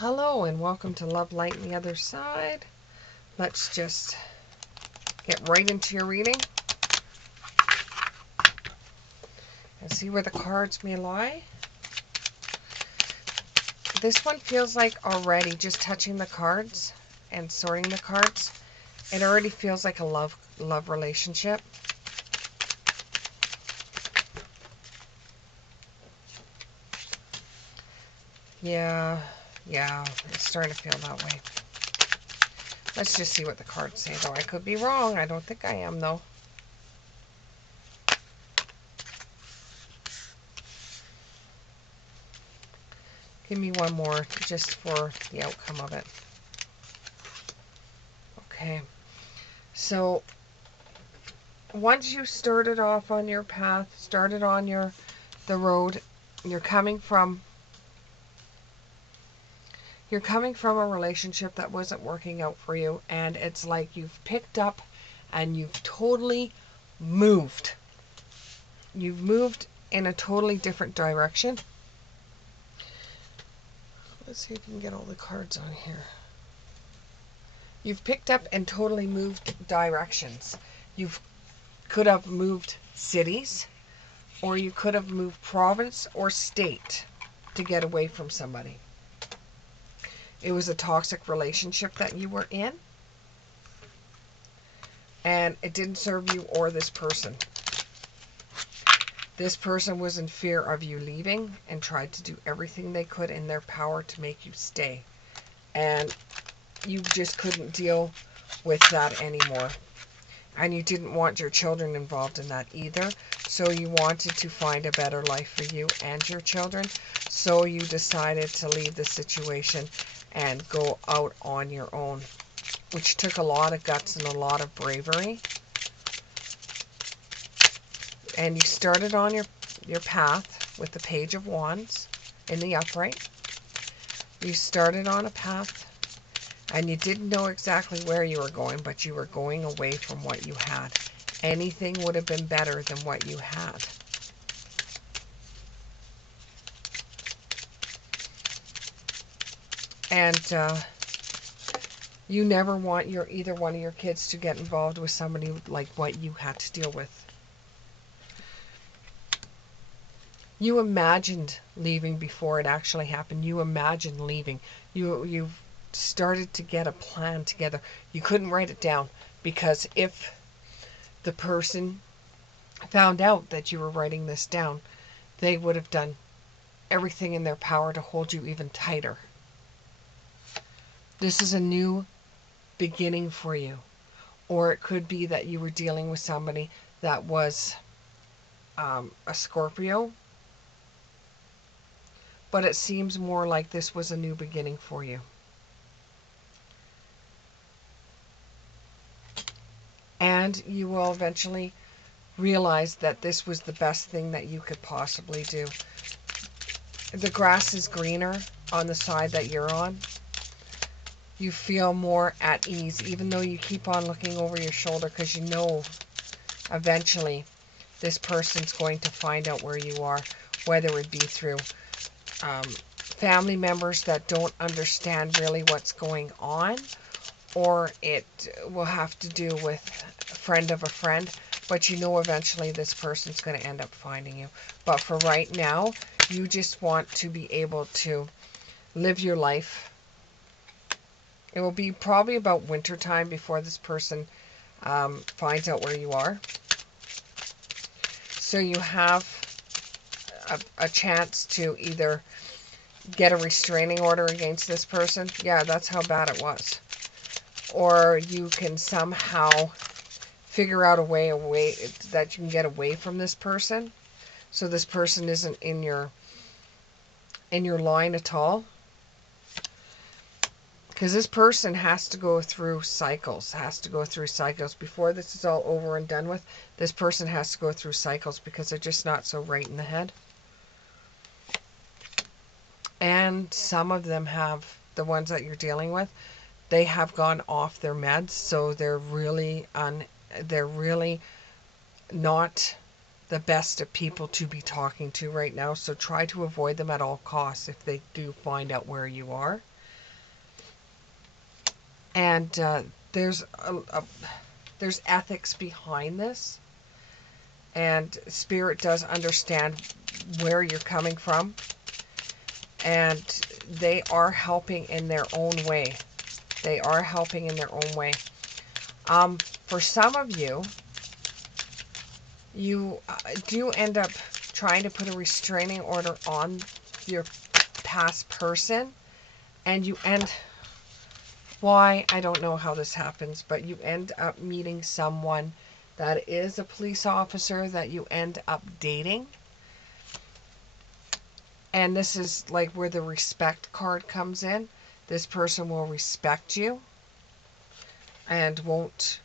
hello and welcome to Love, Light, and the Other Side. Let's just get right into your reading and see where the cards may lie. This one feels like already just touching the cards and sorting the cards. It already feels like a love relationship. Yeah, it's starting to feel that way. Let's just see what the cards say, though. I could be wrong. I don't think I am, though. Give me one more just for the outcome of it. Okay. So, once you started off on your path, started on the road, you're coming from a relationship that wasn't working out for you, and it's like you've picked up and you've totally moved. You've moved in a totally different direction. Let's see if you can get all the cards on here. You've picked up and totally moved directions. You could have moved cities, or you could have moved province or state to get away from somebody. It was a toxic relationship that you were in, and it didn't serve you or this person. This person was in fear of you leaving and tried to do everything they could in their power to make you stay. And you just couldn't deal with that anymore. And you didn't want your children involved in that either. So you wanted to find a better life for you and your children. So you decided to leave the situation and go out on your own, which took a lot of guts and a lot of bravery. And you started on your path with the Page of Wands in the upright. You started on a path, and you didn't know exactly where you were going, but you were going away from what you had. Anything would have been better than what you had. And you never want either one of your kids to get involved with somebody like what you had to deal with. You imagined leaving before it actually happened. You imagined leaving. You started to get a plan together. You couldn't write it down, because if the person found out that you were writing this down, they would have done everything in their power to hold you even tighter. This is a new beginning for you. Or it could be that you were dealing with somebody that was a Scorpio. But it seems more like this was a new beginning for you. And you will eventually realize that this was the best thing that you could possibly do. The grass is greener on the side that you're on. You feel more at ease, even though you keep on looking over your shoulder, because you know eventually this person's going to find out where you are, whether it be through family members that don't understand really what's going on, or it will have to do with a friend of a friend. But you know eventually this person's going to end up finding you. But for right now, you just want to be able to live your life. It will be probably about winter time before this person finds out where you are. So you have a chance to either get a restraining order against this person. Yeah, that's how bad it was. Or you can somehow figure out a way that you can get away from this person, so this person isn't in your line at all. Because this person has to go through cycles, before this is all over and done with. This person has to go through cycles because they're just not so right in the head. And some of them have, the ones that you're dealing with, they have gone off their meds, so they're really not the best of people to be talking to right now. So try to avoid them at all costs if they do find out where you are. And there's there's ethics behind this, and Spirit does understand where you're coming from, and they are helping in their own way. They are helping in their own way. For some of you, you do end up trying to put a restraining order on your past person, and you end, why, I don't know how this happens, but you end up meeting someone that is a police officer that you end up dating. And this is like where the respect card comes in. This person will respect you and won't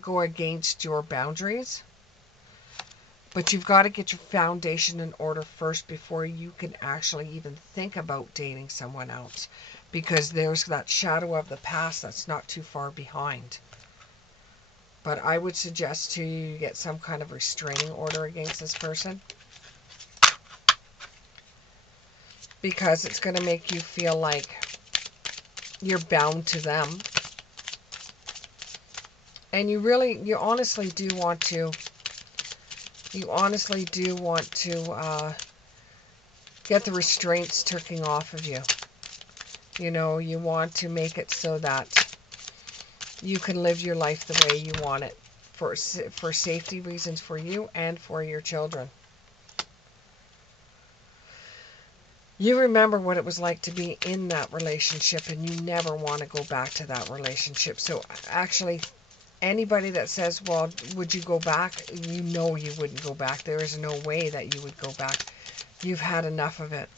go against your boundaries. But you've got to get your foundation in order first before you can actually even think about dating someone else. Because there's that shadow of the past that's not too far behind. But I would suggest to you get some kind of restraining order against this person. Because it's going to make you feel like you're bound to them. And you honestly do want to, get the restraints taken off of you. You know, you want to make it so that you can live your life the way you want it. For safety reasons for you and for your children. You remember what it was like to be in that relationship, and you never want to go back to that relationship. So actually, anybody that says, well, would you go back? You know you wouldn't go back. There is no way that you would go back. You've had enough of it.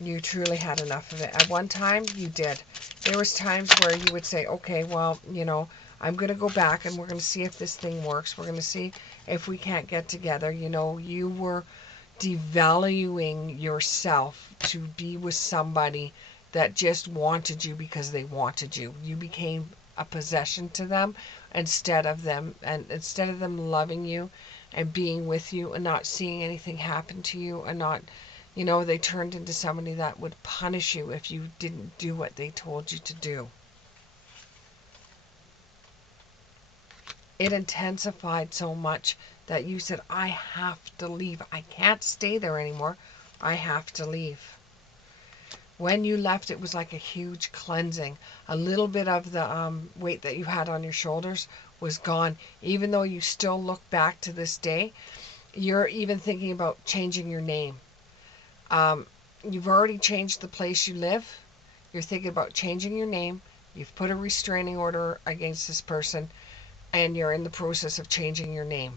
You truly had enough of it. At one time, you did. There was times where you would say, okay, well, you know, I'm going to go back and we're going to see if this thing works. We're going to see if we can't get together. You know, you were devaluing yourself to be with somebody that just wanted you because they wanted you. You became a possession to them instead of them loving you and being with you and not seeing anything happen to you, and not, you know, they turned into somebody that would punish you if you didn't do what they told you to do. It intensified so much that you said, I have to leave. I can't stay there anymore. I have to leave. When you left, it was like a huge cleansing. A little bit of the weight that you had on your shoulders was gone. Even though you still look back to this day, you're even thinking about changing your name. You've already changed the place you live. You're thinking about changing your name. You've put a restraining order against this person, and you're in the process of changing your name.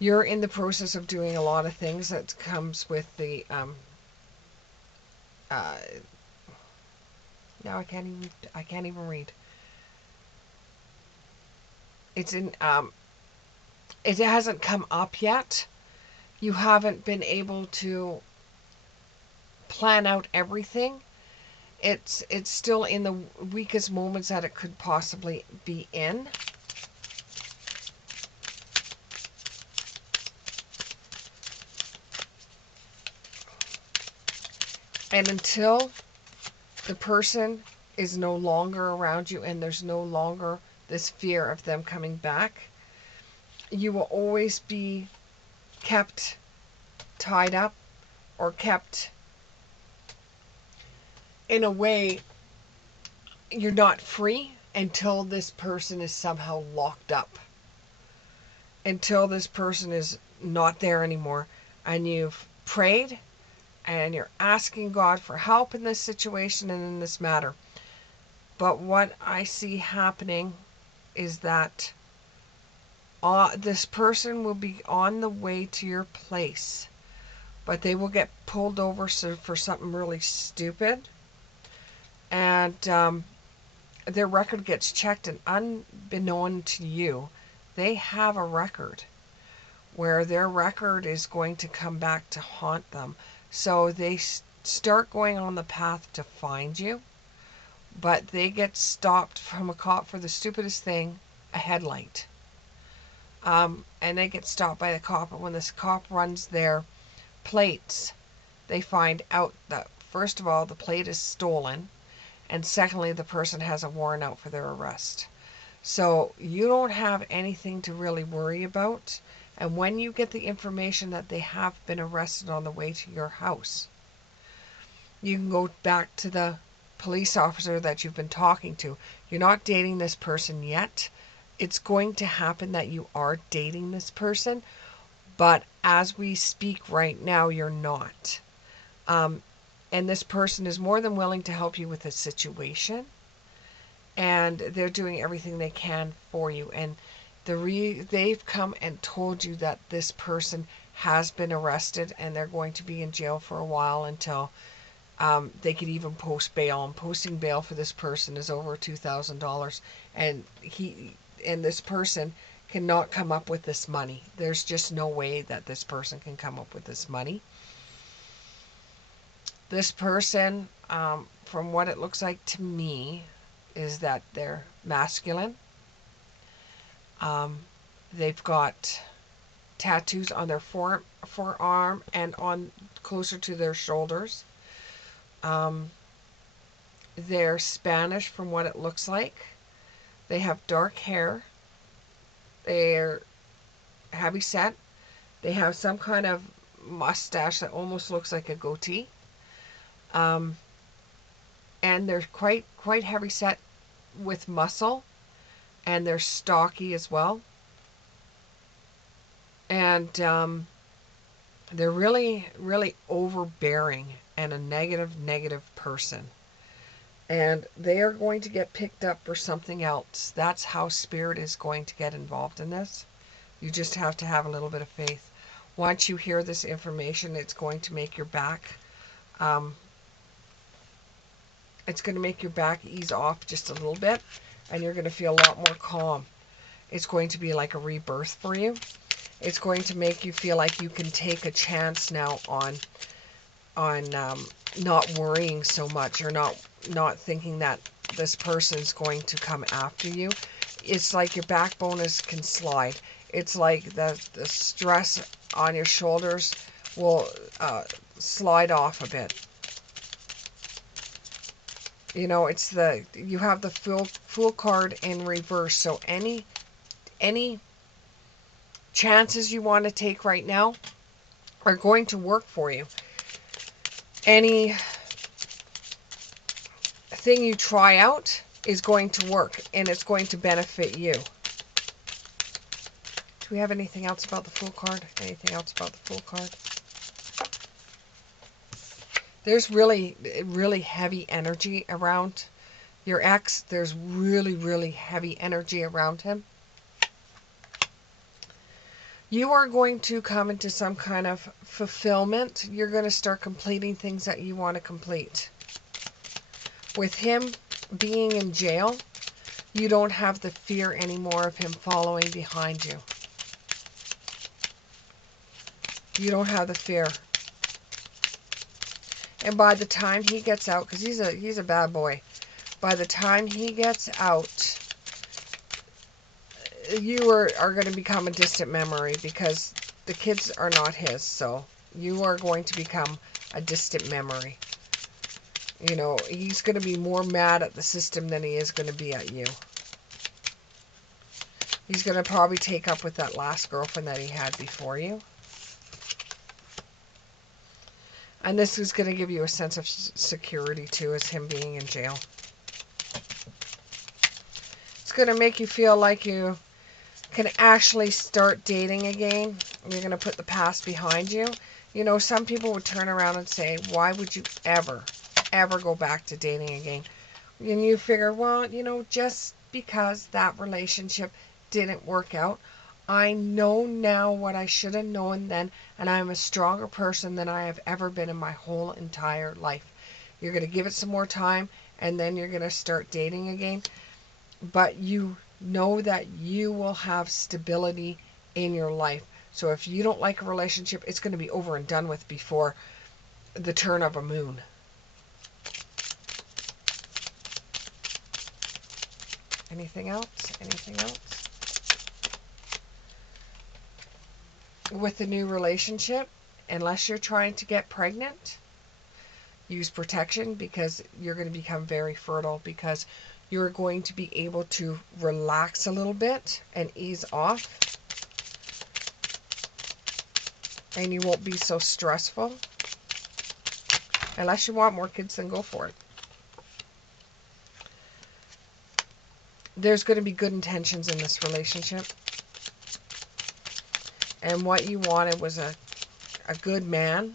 You're in the process of doing a lot of things that comes with the now I can't even read. It's in it hasn't come up yet. You haven't been able to plan out everything. It's still in the weakest moments that it could possibly be in. And until the person is no longer around you and there's no longer this fear of them coming back, you will always be kept tied up or kept in a way you're not free until this person is somehow locked up. Until this person is not there anymore, and you've prayed and you're asking God for help in this situation and in this matter. But what I see happening is that this person will be on the way to your place, but they will get pulled over for something really stupid, and their record gets checked, and unbeknown to you, they have a record where their record is going to come back to haunt them. So they start going on the path to find you, but they get stopped from a cop for the stupidest thing, a headlight. And they get stopped by the cop, and when this cop runs their plates, they find out that, first of all, the plate is stolen, And secondly, the person has a warrant out for their arrest. So you don't have anything to really worry about. And when you get the information that they have been arrested on the way to your house, you can go back to the police officer that you've been talking to. You're not dating this person yet. It's going to happen that you are dating this person, but as we speak right now, you're not. And this person is more than willing to help you with the situation, and they're doing everything they can for you. And they've come and told you that this person has been arrested and they're going to be in jail for a while until they could even post bail. And posting bail for this person is over $2,000, and this person cannot come up with this money. There's just no way that this person can come up with this money. This person, from what it looks like to me, is that they're masculine. They've got tattoos on their forearm and on closer to their shoulders. They're Spanish from what it looks like. They have dark hair. They're heavy set. They have some kind of mustache that almost looks like a goatee. And they're quite heavy set with muscle, and they're stocky as well. And they're really overbearing and a negative person. And they are going to get picked up for something else. That's how Spirit is going to get involved in this. You just have to have a little bit of faith. Once you hear this information, it's going to make your back ease off just a little bit, and you're going to feel a lot more calm. It's going to be like a rebirth for you. It's going to make you feel like you can take a chance now on not worrying so much, or not thinking that this person's going to come after you. It's like your backbone can slide. It's like the stress on your shoulders will slide off a bit. You know, you have the Fool card in reverse. So any chances you want to take right now are going to work for you. Any thing you try out is going to work, and it's going to benefit you. Do we have anything else about the Fool card? Anything else about the Fool card? There's really heavy energy around your ex. There's really heavy energy around him. You are going to come into some kind of fulfillment. You're going to start completing things that you want to complete. With him being in jail, you don't have the fear anymore of him following behind you. You don't have the fear. And by the time he gets out, because he's a bad boy, by the time he gets out, you are going to become a distant memory, because the kids are not his. So you are going to become a distant memory. You know, he's going to be more mad at the system than he is going to be at you. He's going to probably take up with that last girlfriend that he had before you. And this is going to give you a sense of security too, as him being in jail. It's going to make you feel like you can actually start dating again. You're going to put the past behind you. You know, some people would turn around and say, why would you ever go back to dating again? And you figure, well, you know, just because that relationship didn't work out, I know now what I should have known then, and I'm a stronger person than I have ever been in my whole entire life. You're going to give it some more time, and then you're going to start dating again. But you know that you will have stability in your life. So if you don't like a relationship, it's going to be over and done with before the turn of a moon. Anything else? Anything else? With the new relationship, unless you're trying to get pregnant, use protection, because you're going to become very fertile, because you're going to be able to relax a little bit and ease off, and you won't be so stressful. Unless you want more kids, then go for it. There's going to be good intentions in this relationship. And what you wanted was a good man,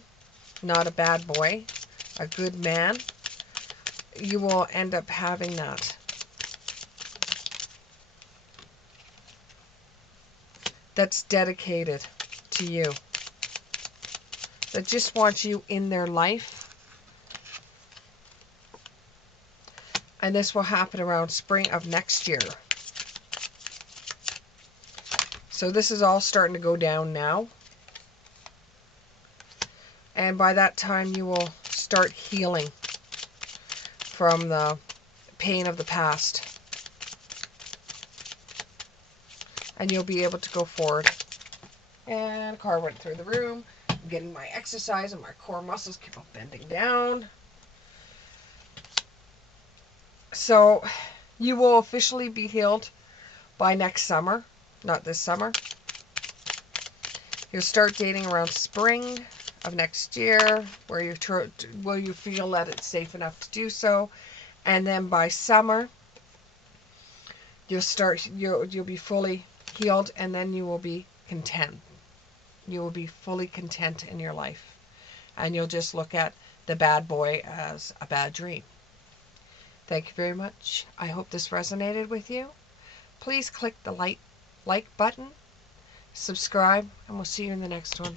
not a bad boy, a good man. You will end up having that. That's dedicated to you. That just wants you in their life. And this will happen around spring of next year. So this is all starting to go down now. And by that time you will start healing from the pain of the past. And you'll be able to go forward. And a car went through the room. I'm getting my exercise and my core muscles keep on bending down. So you will officially be healed by next summer, not this summer. You'll start dating around spring of next year, where you feel that it's safe enough to do so, and then by summer you'll be fully healed, and then you will be content. You will be fully content in your life, and you'll just look at the bad boy as a bad dream. Thank you very much. I hope this resonated with you. Please click the like button, subscribe, and we'll see you in the next one.